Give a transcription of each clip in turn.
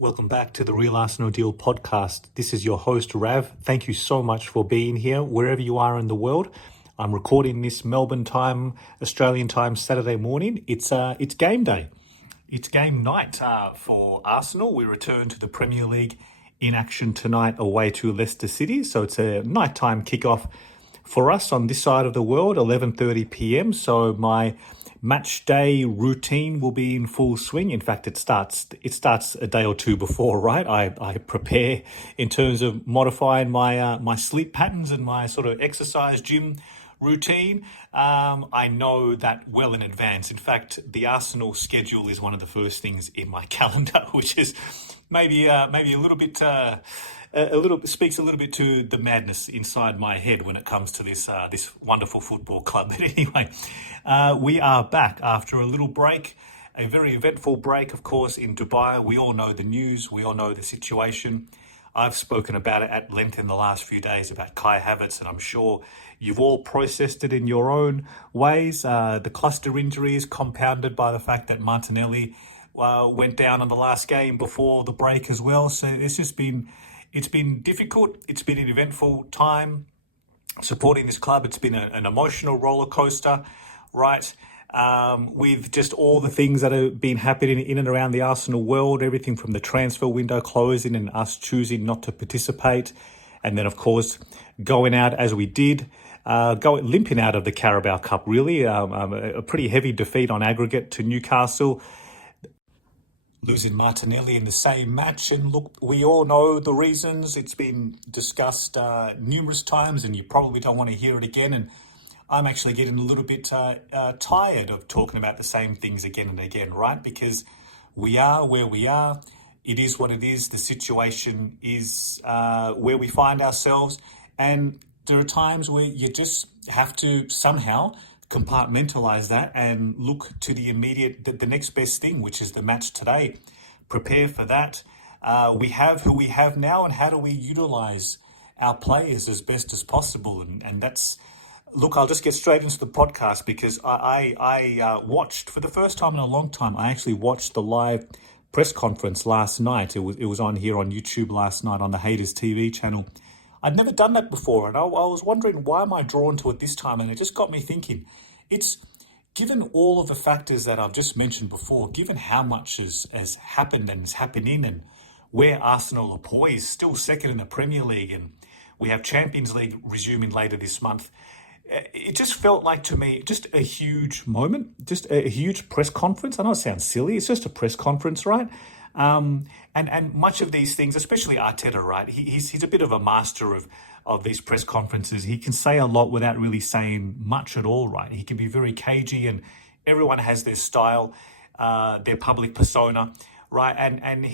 Welcome back to the Real Arsenal Deal podcast. This is your host, Rav. Thank you so much for being here, wherever you are in the world. I'm recording this Melbourne time, Australian time, Saturday morning. It's game day. It's game night for Arsenal. We return to the Premier League in action tonight away to Leicester City. So it's a nighttime kickoff for us on this side of the world, 11:30 p.m. So my match day routine will be in full swing. In fact, it starts a day or two before, right? I prepare in terms of modifying my sleep patterns and my sort of exercise gym routine. I know that well in advance. In fact, the Arsenal schedule is one of the first things in my calendar, which is maybe a little bit speaks a little bit to the madness inside my head when it comes to this wonderful football club. But anyway, we are back after a little break, a very eventful break, of course, in Dubai. We all know the news. We all know the situation. I've spoken about it at length in the last few days about Kai Havertz, and I'm sure you've all processed it in your own ways. The cluster injuries compounded by the fact that Martinelli went down on the last game before the break as well. So it's been difficult. It's been an eventful time supporting this club. It's been an emotional roller coaster, right? With just all the things that have been happening in and around the Arsenal world, everything from the transfer window closing and us choosing not to participate. And then, of course, going out as we did, limping out of the Carabao Cup, really. A pretty heavy defeat on aggregate to Newcastle. Losing Martinelli in the same match. And look, we all know the reasons. It's been discussed numerous times, and you probably don't want to hear it again. And I'm actually getting a little bit tired of talking about the same things again and again, right? Because we are where we are. It is what it is. The situation is where we find ourselves. And there are times where you just have to somehow compartmentalize that and look to the next best thing, which is the match today. Prepare for that. We have who we have now, and how do we utilize our players as best as possible? And that's, look, I'll just get straight into the podcast because I watched, for the first time in a long time, I actually watched the live press conference last night. It was on here on YouTube last night on the Haters TV channel. I'd never done that before, and I was wondering, why am I drawn to it this time? And it just got me thinking. It's given all of the factors that I've just mentioned before, given how much has happened and is happening, and where Arsenal are poised, still second in the Premier League, and we have Champions League resuming later this month. It just felt like, to me, just a huge moment, just a huge press conference. I know it sounds silly. It's just a press conference, right? And much of these things, especially Arteta, right? He's a bit of a master of these press conferences. He can say a lot without really saying much at all, right? He can be very cagey, and everyone has their style, their public persona, right? And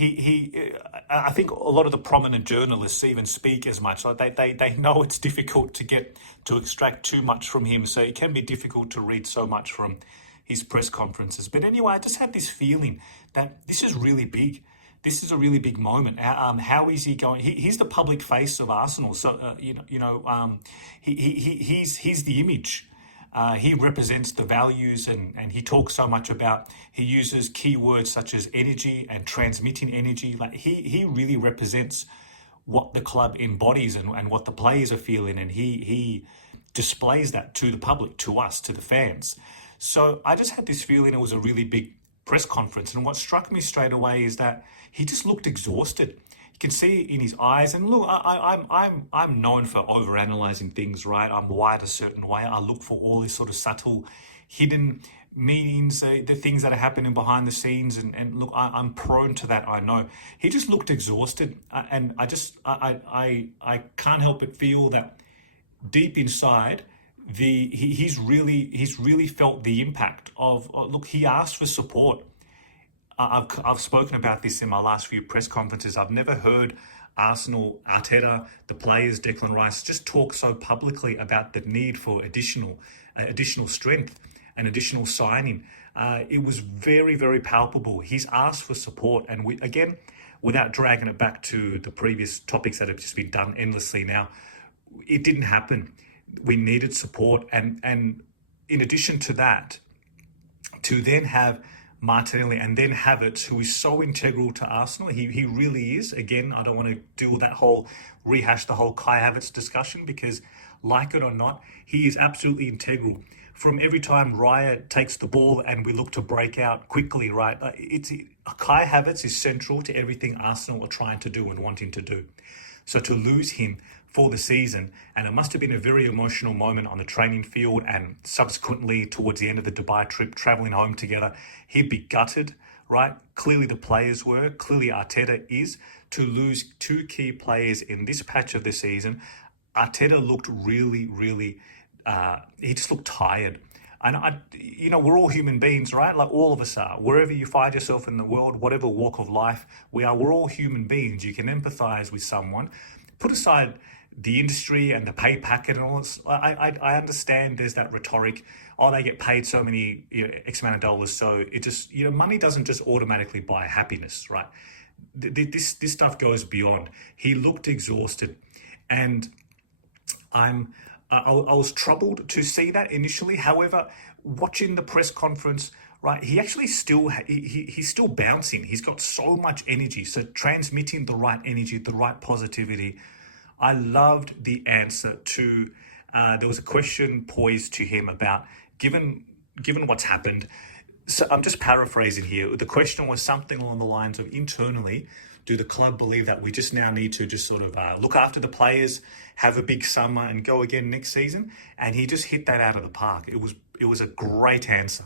I think a lot of the prominent journalists even speak as much. Like they know it's difficult to extract too much from him, so it can be difficult to read so much from his press conferences. But anyway, I just had this feeling that this is really big. This is a really big moment. How is he going? He's the public face of Arsenal, so he's the image. He represents the values, and he talks so much about. He uses keywords such as energy and transmitting energy. Like he really represents what the club embodies and what the players are feeling, and he displays that to the public, to us, to the fans. So I just had this feeling it was a really big press conference, and what struck me straight away is that he just looked exhausted. You can see it in his eyes. And look, I'm known for overanalyzing things, right? I'm wired a certain way. I look for all this sort of subtle, hidden meanings, the things that are happening behind the scenes. And look, I'm prone to that. I know he just looked exhausted, and I can't help but feel that deep inside, he's really felt the impact of. Look, he asked for support. I've spoken about this in my last few press conferences. I've never heard Arsenal, Arteta, the players, Declan Rice, just talk so publicly about the need for additional strength and additional signing. It was very, very palpable. He's asked for support, and again, without dragging it back to the previous topics that have just been done endlessly now, it didn't happen. We needed support, and in addition to that, to then have Martinelli, and then Havertz, who is so integral to Arsenal. He really is. Again, I don't want to do that whole rehash the whole Kai Havertz discussion, because like it or not, he is absolutely integral. From every time Raya takes the ball and we look to break out quickly, right? Kai Havertz is central to everything Arsenal are trying to do and wanting to do. So to lose him for the season, and it must have been a very emotional moment on the training field and subsequently towards the end of the Dubai trip, traveling home together, he'd be gutted, right? Clearly the players were, clearly Arteta is. To lose two key players in this patch of the season, Arteta looked really, he just looked tired. And we're all human beings, right? Like all of us are. Wherever you find yourself in the world, whatever walk of life we're all human beings. You can empathize with someone. Put aside the industry and the pay packet and all this. I understand there's that rhetoric. Oh, they get paid so many X amount of dollars. So it just, money doesn't just automatically buy happiness, right? This stuff goes beyond. He looked exhausted, and I was troubled to see that initially. However, watching the press conference, right, he actually he's still bouncing. He's got so much energy. So transmitting the right energy, the right positivity. I loved the answer to, there was a question posed to him about, given what's happened. So I'm just paraphrasing here. The question was something along the lines of, internally, do the club believe that we just now need to just sort of look after the players, have a big summer and go again next season? And he just hit that out of the park. It was a great answer.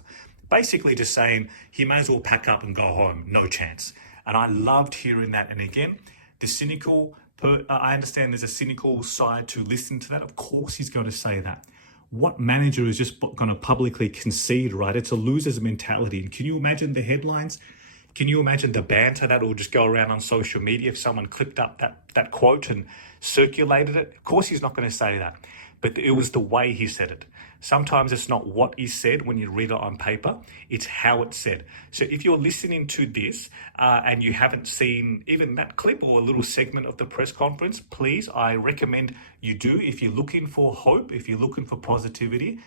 Basically just saying he may as well pack up and go home. No chance. And I loved hearing that. And again, I understand there's a cynical side to listen to that. Of course he's going to say that. What manager is just going to publicly concede, right? It's a loser's mentality. And can you imagine the headlines? Can you imagine the banter that will just go around on social media if someone clipped up that quote and circulated it? Of course he's not going to say that. But it was the way he said it. Sometimes it's not what is said when you read it on paper, it's how it's said. So if you're listening to this and you haven't seen even that clip or a little segment of the press conference, please, I recommend you do. If you're looking for hope, if you're looking for positivity,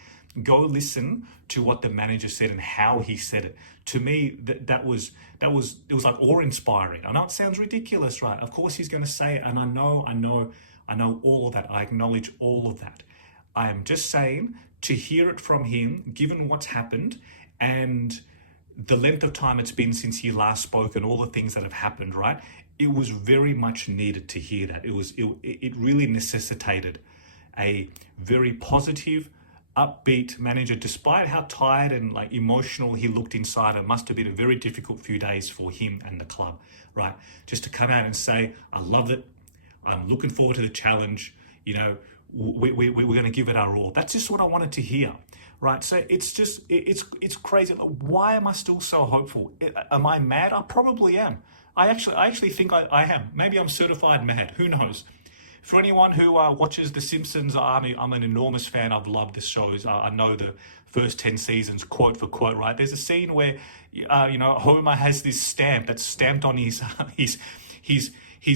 go listen to what the manager said and how he said it. To me, it was like awe-inspiring. I know it sounds ridiculous, right? Of course he's going to say it, and I know all of that. I acknowledge all of that. I am just saying, to hear it from him, given what's happened and the length of time it's been since he last spoke and all the things that have happened, right? It was very much needed to hear that. It really necessitated a very positive, upbeat manager, despite how tired and like emotional he looked inside. It must have been a very difficult few days for him and the club, right? Just to come out and say, I love it. I'm looking forward to the challenge. We're going to give it our all. That's just what I wanted to hear, right? So it's crazy. Why am I still so hopeful? Am I mad? I probably am. I actually think I am. Maybe I'm certified mad. Who knows? For anyone who watches The Simpsons, I'm an enormous fan. I've loved the shows. I know the first 10 seasons, quote for quote, right? There's a scene where, Homer has this stamp that's stamped on his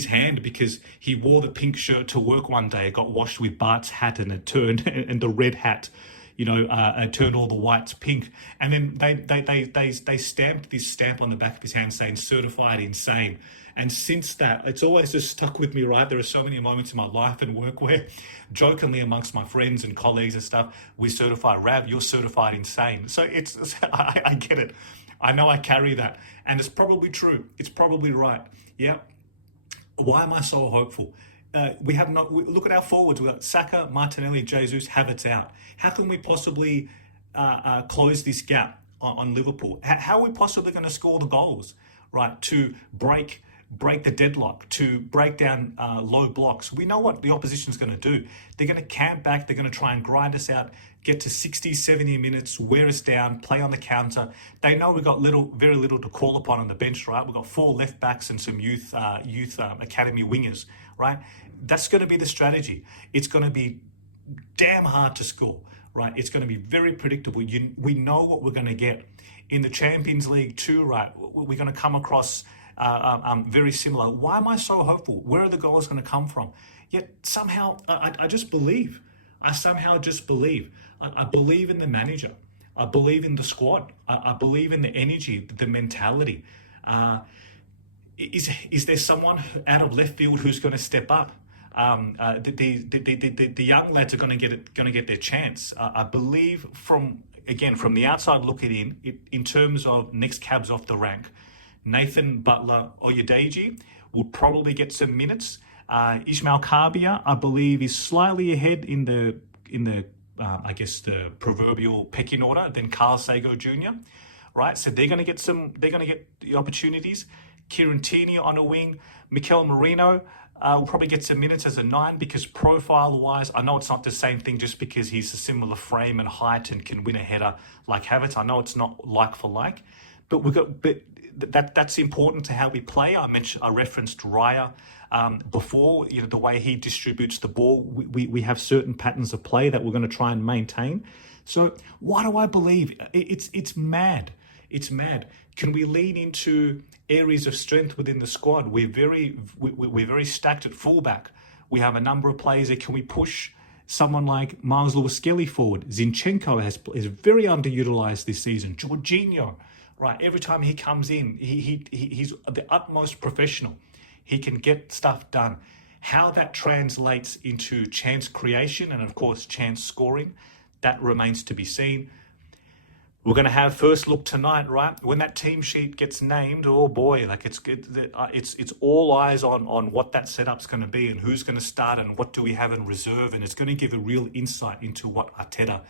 hand because he wore the pink shirt to work one day. It got washed with Bart's hat and it turned, and the red hat, it turned all the whites pink. And then they stamped this stamp on the back of his hand saying certified insane. And since that, it's always just stuck with me, right? There are so many moments in my life and work where, jokingly amongst my friends and colleagues and stuff, we certify Rav, you're certified insane. So I get it. I know I carry that. And it's probably true. It's probably right. Yeah. Why am I so hopeful? Look at our forwards. We've got Saka, Martinelli, Jesus, Havertz out. How can we possibly close this gap on Liverpool? How are we possibly going to score the goals, right, to break the deadlock, to break down low blocks? We know what the opposition's going to do. They're going to camp back. They're going to try and grind us out, get to 60, 70 minutes, wear us down, play on the counter. They know we've got very little to call upon on the bench, right? We've got 4 left backs and some youth academy wingers, right? That's going to be the strategy. It's going to be damn hard to score, right? It's going to be very predictable. We know what we're going to get. In the Champions League too, right? We're going to come across very similar. Why am I so hopeful? Where are the goals going to come from? Yet somehow I just believe. I somehow just believe. I believe in the manager. I believe in the squad. I believe in the energy, the mentality. Is there someone out of left field who's going to step up? The young lads are going to get their chance. I believe from the outside looking in terms of next cabs off the rank, Nathan Butler Oyedeji will probably get some minutes. Ismail Kabia, I believe, is slightly ahead in the I guess the proverbial pecking order than Carl Sago Jr. Right, so they're going to get the opportunities. Kieran Tierney on a wing, Mikel Merino will probably get some minutes as a 9 because profile-wise, I know it's not the same thing just because he's a similar frame and height and can win a header like Havertz. I know it's not like for like, but that's important to how we play. I referenced Raya before. You know, the way he distributes the ball. We have certain patterns of play that we're going to try and maintain. So why do I believe it's mad? It's mad. Can we lean into areas of strength within the squad? We're very stacked at fullback. We have a number of players that can we push someone like Miles Lewis-Skelly forward. Zinchenko is very underutilized this season. Jorginho, right? Every time he comes in, he's the utmost professional. He can get stuff done. How that translates into chance creation and of course chance scoring, that remains to be seen. We're going to have first look tonight, right? When that team sheet gets named, oh boy, like it's all eyes on what that setup's going to be and who's going to start and what do we have in reserve, and it's going to give a real insight into what Arteta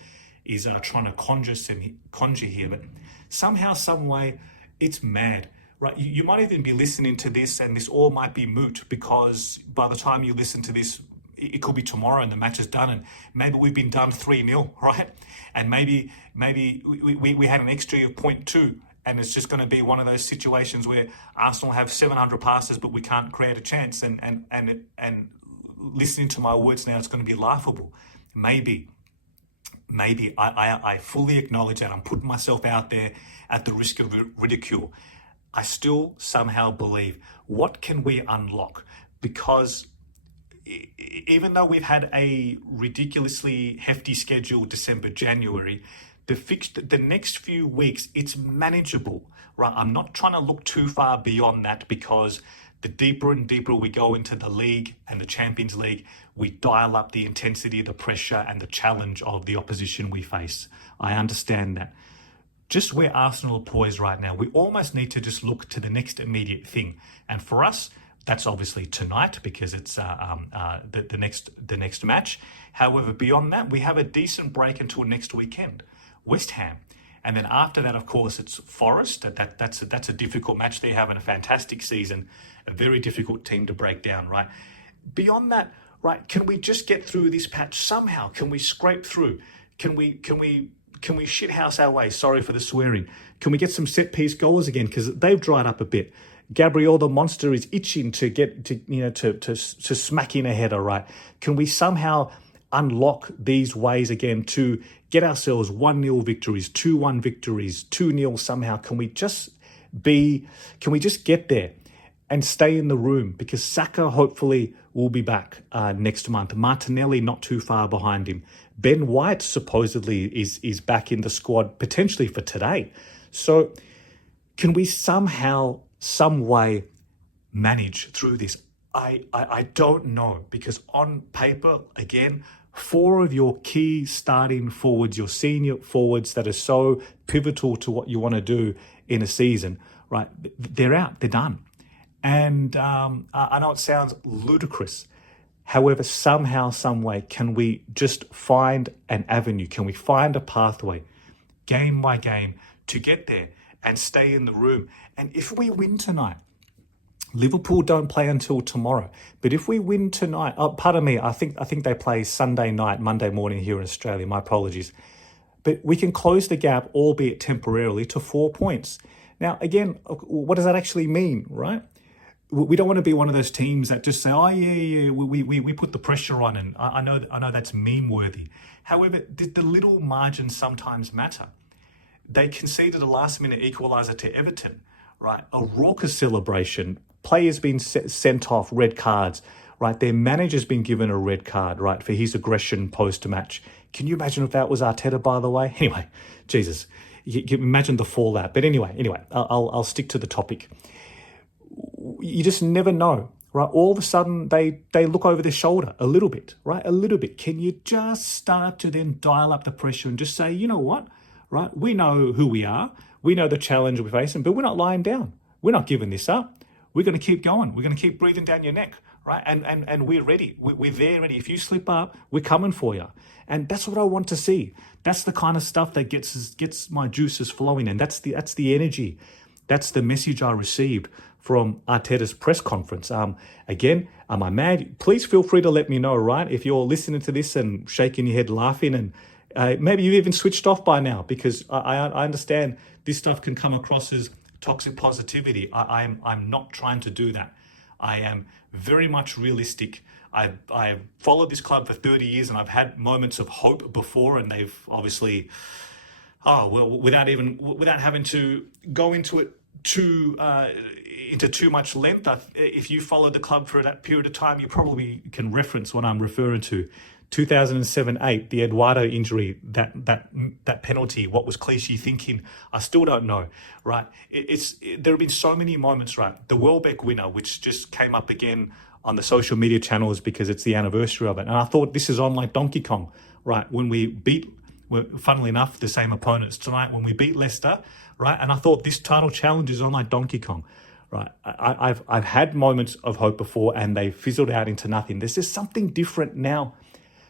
is trying to conjure here. But somehow, some way, it's mad, right? You might even be listening to this, and this all might be moot because by the time you listen to this, it could be tomorrow and the match is done, and maybe we've been done 3-0, right? And maybe we had an XG of 0.2, and it's just going to be one of those situations where Arsenal have 700 passes, but we can't create a chance. And listening to my words now, it's going to be laughable. Maybe I fully acknowledge that I'm putting myself out there at the risk of ridicule. I still somehow believe, what can we unlock? Because even though we've had a ridiculously hefty schedule, December, January, the next few weeks, it's manageable, right? I'm not trying to look too far beyond that because the deeper and deeper we go into the league and the Champions League, we dial up the intensity, the pressure and the challenge of the opposition we face. I understand that. Just where Arsenal are poised right now, we almost need to just look to the next immediate thing. And for us, that's obviously tonight because it's the next match. However, beyond that, we have a decent break until next weekend, West Ham, and then after that, of course, it's Forest. That's a difficult match. They're having a fantastic season, a very difficult team to break down, right? Beyond that, right? Can we just get through this patch somehow? Can we scrape through? Can we shithouse our way? Sorry for the swearing. Can we get some set piece goals again? Because they've dried up a bit. Gabriel the monster is itching to get to smack in a header, right? Can we somehow unlock these ways again to get ourselves 1-0 victories, 2-1 victories, 2-0 somehow? Can we just get there and stay in the room? Because Saka hopefully will be back next month. Martinelli not too far behind him. Ben White supposedly is back in the squad potentially for today. So can we somehow, some way manage through this? I don't know, because on paper, again, 4 of your key starting forwards, your senior forwards that are so pivotal to what you want to do in a season, right? They're out, they're done. And I know it sounds ludicrous. However, somehow, some way, can we just find an avenue? Can we find a pathway, game by game, to get there and stay in the room? And if we win tonight, Liverpool don't play until tomorrow. But if we win tonight, pardon me, I think they play Sunday night, Monday morning here in Australia. My apologies. But we can close the gap, albeit temporarily, to 4 points. Now, again, what does that actually mean, right? We don't want to be one of those teams that just say, oh, yeah, we put the pressure on. And I know that's meme-worthy. However, the little margins sometimes matter. They conceded a last-minute equaliser to Everton, right? A raucous celebration, players being sent off, red cards. right? Their manager's been given a red card, right, for his aggression post-match. Can you imagine if that was Arteta, by the way? Anyway, Jesus, you can imagine the fallout. But anyway, I'll stick to the topic. You just never know, right? All of a sudden, they look over their shoulder a little bit, right? A little bit. Can you just start to then dial up the pressure and just say, you know what, right? We know who we are. We know the challenge we're facing, but we're not lying down. We're not giving this up. We're going to keep going. We're going to keep breathing down your neck, right? And we're ready. We're there ready. If you slip up, we're coming for you. And that's what I want to see. That's the kind of stuff that gets my juices flowing. And that's the energy. That's the message I received from Arteta's press conference. Again, am I mad? Please feel free to let me know, right? If you're listening to this and shaking your head laughing, and maybe you've even switched off by now, because I understand this stuff can come across as toxic positivity. I'm not trying to do that. I am very much realistic. I've followed this club for 30 years and I've had moments of hope before, and they've obviously, without having to go into it into too much length. If you followed the club for that period of time, you probably can reference what I'm referring to. 2007-8, the Eduardo injury, that penalty, what was Clichy thinking? I still don't know, right? There have been so many moments, right? The Welbeck winner, which just came up again on the social media channels because it's the anniversary of it. And I thought this is on like Donkey Kong, right? When we beat, funnily enough, the same opponents tonight, when we beat Leicester, right? And I thought this title challenge is on like Donkey Kong, right? I've had moments of hope before and they fizzled out into nothing. There's just something different now.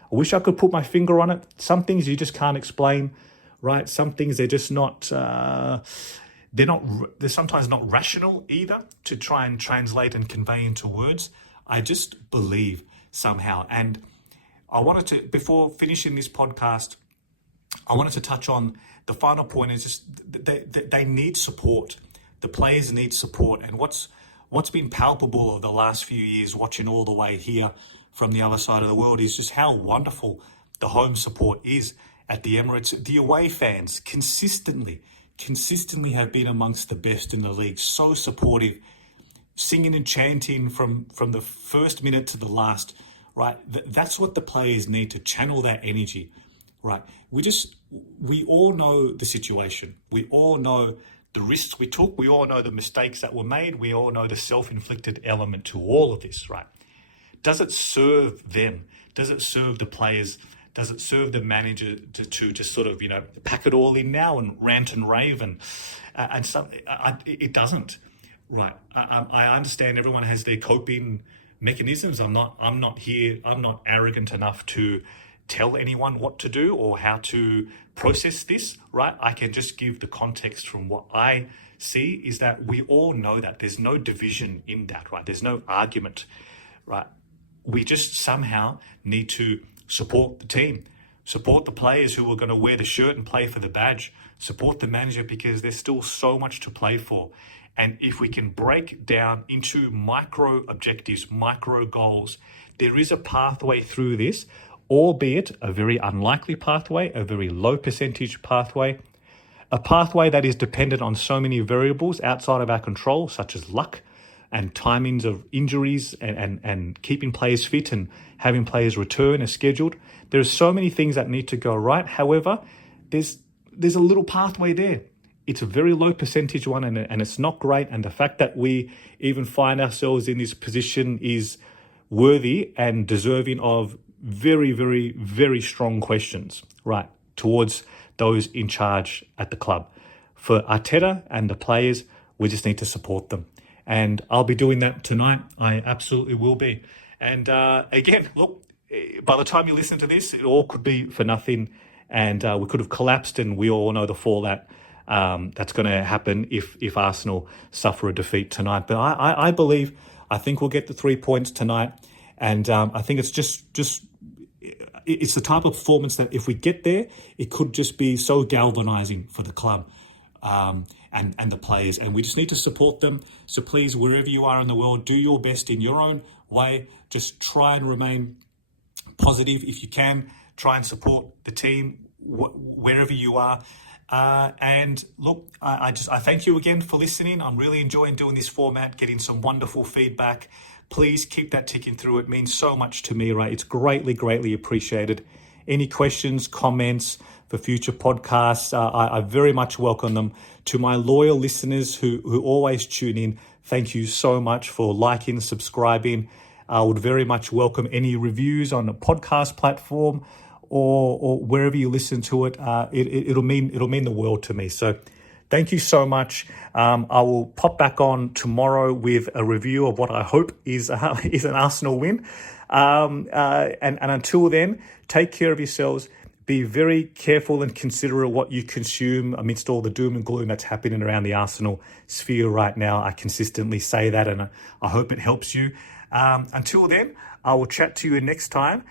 I wish I could put my finger on it. Some things you just can't explain, right? Some things they're just not, they're sometimes not rational either to try and translate and convey into words. I just believe somehow. And I wanted to, before finishing this podcast, I wanted to touch on the final point is just they need support. The players need support. And what's been palpable over the last few years, watching all the way here from the other side of the world, is just how wonderful the home support is at the Emirates. The away fans consistently have been amongst the best in the league. So supportive, singing and chanting from the first minute to the last, right? That's what the players need to channel that energy, right? We all know the situation. We all know the risks we took. We all know the mistakes that were made. We all know the self-inflicted element to all of this, right? Does it serve them? Does it serve the players? Does it serve the manager to just sort of, pack it all in now and rant and rave? And it doesn't, right? I understand everyone has their coping mechanisms. I'm not arrogant enough to tell anyone what to do or how to process this, right? I can just give the context from what I see is that we all know that there's no division in that, right? There's no argument, right? We just somehow need to support the team, support the players who are going to wear the shirt and play for the badge, support the manager because there's still so much to play for. And if we can break down into micro objectives, micro goals, there is a pathway through this, albeit a very unlikely pathway, a very low percentage pathway, a pathway that is dependent on so many variables outside of our control, such as luck and timings of injuries and keeping players fit and having players return as scheduled. There are so many things that need to go right. However, there's a little pathway there. It's a very low percentage one and it's not great. And the fact that we even find ourselves in this position is worthy and deserving of very, very, very strong questions, right, towards those in charge at the club. For Arteta and the players, we just need to support them. And I'll be doing that tonight. I absolutely will be. And again, look, by the time you listen to this, it all could be for nothing. And we could have collapsed, and we all know the fallout that's going to happen if Arsenal suffer a defeat tonight. But I think we'll get the 3 points tonight. And I think it's it's the type of performance that if we get there, it could just be so galvanizing for the club and the players. And we just need to support them. So please, wherever you are in the world, do your best in your own way. Just try and remain positive if you can. Try and support the team wherever you are. And look, I thank you again for listening. I'm really enjoying doing this format, getting some wonderful feedback, please keep that ticking through. It means so much to me, right? It's greatly, greatly appreciated. Any questions, comments for future podcasts, I very much welcome them. To my loyal listeners who always tune in, thank you so much for liking, subscribing. I would very much welcome any reviews on a podcast platform or wherever you listen to it. It'll mean the world to me. So thank you so much. I will pop back on tomorrow with a review of what I hope is an Arsenal win. And until then, take care of yourselves. Be very careful and considerate what you consume amidst all the doom and gloom that's happening around the Arsenal sphere right now. I consistently say that, and I hope it helps you. Until then, I will chat to you next time.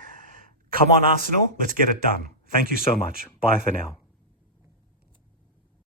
Come on, Arsenal, let's get it done. Thank you so much. Bye for now.